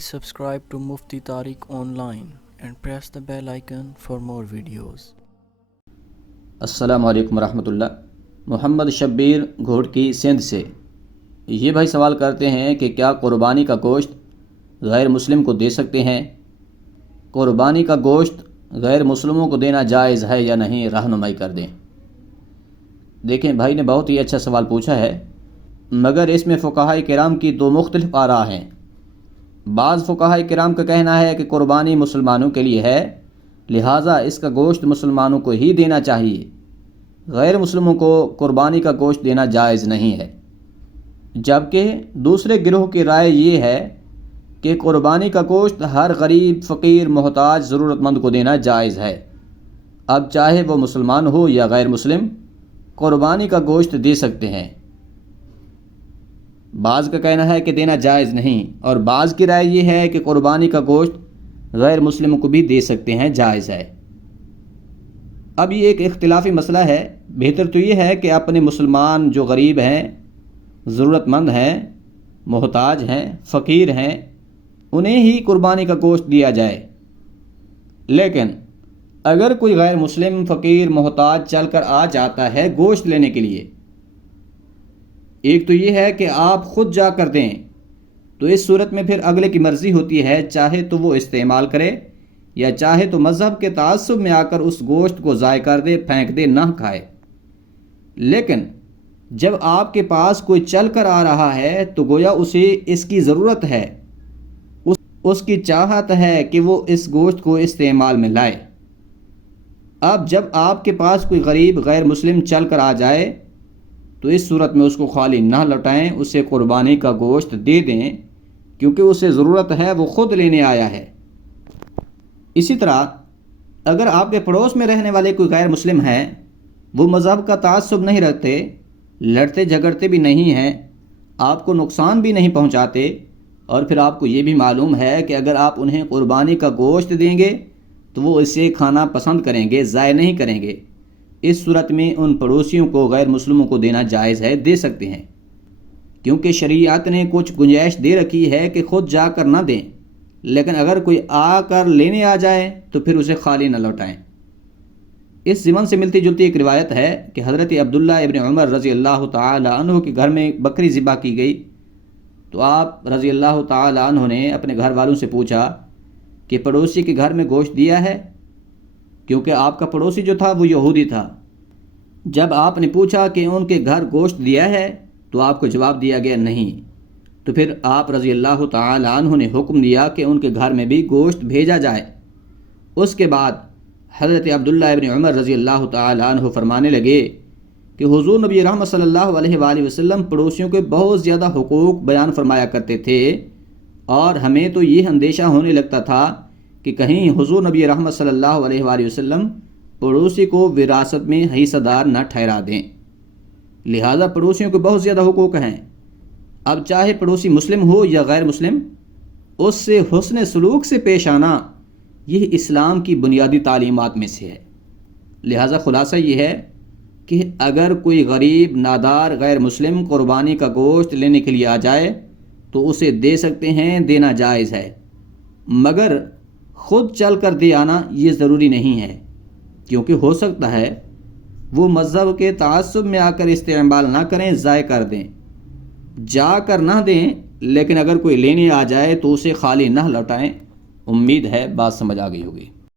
Subscribe to Mufti Tariq Online and press the bell icon for more videos. السلام علیکم ورحمۃ اللہ۔ محمد شبیر گھوڑکی سندھ سے یہ بھائی سوال کرتے ہیں کہ کیا قربانی کا گوشت غیر مسلم کو دے سکتے ہیں؟ قربانی کا گوشت غیر مسلموں کو دینا جائز ہے یا نہیں، رہنمائی کر دیں۔ دیکھیں بھائی نے بہت ہی اچھا سوال پوچھا ہے، مگر اس میں فقہاء کرام کی دو مختلف آراء ہیں۔ بعض فقہاء کرام کا کہنا ہے کہ قربانی مسلمانوں کے لیے ہے، لہٰذا اس کا گوشت مسلمانوں کو ہی دینا چاہیے، غیر مسلموں کو قربانی کا گوشت دینا جائز نہیں ہے۔ جبکہ دوسرے گروہ کی رائے یہ ہے کہ قربانی کا گوشت ہر غریب، فقیر، محتاج، ضرورت مند کو دینا جائز ہے، اب چاہے وہ مسلمان ہو یا غیر مسلم، قربانی کا گوشت دے سکتے ہیں۔ بعض کا کہنا ہے کہ دینا جائز نہیں، اور بعض کی رائے یہ ہے کہ قربانی کا گوشت غیر مسلموں کو بھی دے سکتے ہیں، جائز ہے۔ اب یہ ایک اختلافی مسئلہ ہے، بہتر تو یہ ہے کہ اپنے مسلمان جو غریب ہیں، ضرورت مند ہیں، محتاج ہیں، فقیر ہیں، انہیں ہی قربانی کا گوشت دیا جائے۔ لیکن اگر کوئی غیر مسلم، فقیر، محتاج چل کر آ جاتا ہے گوشت لینے کے لیے، ایک تو یہ ہے کہ آپ خود جا کر دیں، تو اس صورت میں پھر اگلے کی مرضی ہوتی ہے، چاہے تو وہ استعمال کرے یا چاہے تو مذہب کے تعصب میں آ کر اس گوشت کو ضائع کر دے، پھینک دے، نہ کھائے۔ لیکن جب آپ کے پاس کوئی چل کر آ رہا ہے تو گویا اسے اس کی ضرورت ہے، اس کی چاہت ہے کہ وہ اس گوشت کو استعمال میں لائے۔ اب جب آپ کے پاس کوئی غریب غیر مسلم چل کر آ جائے تو اس صورت میں اس کو خالی نہ لوٹائیں، اسے قربانی کا گوشت دے دیں، کیونکہ اسے ضرورت ہے، وہ خود لینے آیا ہے۔ اسی طرح اگر آپ کے پڑوس میں رہنے والے کوئی غیر مسلم ہیں، وہ مذہب کا تعصب نہیں رکھتے، لڑتے جھگڑتے بھی نہیں ہیں، آپ کو نقصان بھی نہیں پہنچاتے، اور پھر آپ کو یہ بھی معلوم ہے کہ اگر آپ انہیں قربانی کا گوشت دیں گے تو وہ اسے کھانا پسند کریں گے، ضائع نہیں کریں گے، اس صورت میں ان پڑوسیوں کو، غیر مسلموں کو دینا جائز ہے، دے سکتے ہیں، کیونکہ شریعت نے کچھ گنجائش دے رکھی ہے کہ خود جا کر نہ دیں، لیکن اگر کوئی آ کر لینے آ جائے تو پھر اسے خالی نہ لوٹائیں۔ اس ضمن سے ملتی جلتی ایک روایت ہے کہ حضرت عبداللہ ابن عمر رضی اللہ تعالی عنہ کے گھر میں بکری ذبح کی گئی، تو آپ رضی اللہ تعالی عنہ نے اپنے گھر والوں سے پوچھا کہ پڑوسی کے گھر میں گوشت دیا ہے، کیونکہ آپ کا پڑوسی جو تھا وہ یہودی تھا۔ جب آپ نے پوچھا کہ ان کے گھر گوشت دیا ہے تو آپ کو جواب دیا گیا نہیں، تو پھر آپ رضی اللہ تعالی عنہ نے حکم دیا کہ ان کے گھر میں بھی گوشت بھیجا جائے۔ اس کے بعد حضرت عبداللہ ابن عمر رضی اللہ تعالی عنہ فرمانے لگے کہ حضور نبی رحمت صلی اللہ علیہ وآلہ وسلم پڑوسیوں کے بہت زیادہ حقوق بیان فرمایا کرتے تھے، اور ہمیں تو یہ اندیشہ ہونے لگتا تھا کہ کہیں حضور نبی رحمت صلی اللہ علیہ وآلہ وسلم پڑوسی کو وراثت میں حصہ دار نہ ٹھہرا دیں، لہذا پڑوسیوں کے بہت زیادہ حقوق ہیں۔ اب چاہے پڑوسی مسلم ہو یا غیر مسلم، اس سے حسن سلوک سے پیش آنا یہ اسلام کی بنیادی تعلیمات میں سے ہے۔ لہذا خلاصہ یہ ہے کہ اگر کوئی غریب، نادار، غیر مسلم قربانی کا گوشت لینے کے لیے آ جائے تو اسے دے سکتے ہیں، دینا جائز ہے، مگر خود چل کر دے آنا یہ ضروری نہیں ہے، کیونکہ ہو سکتا ہے وہ مذہب کے تعصب میں آ کر استعمال نہ کریں، ضائع کر دیں، جا کر نہ دیں، لیکن اگر کوئی لینے آ جائے تو اسے خالی نہ لوٹائیں۔ امید ہے بات سمجھ آ گئی ہوگی۔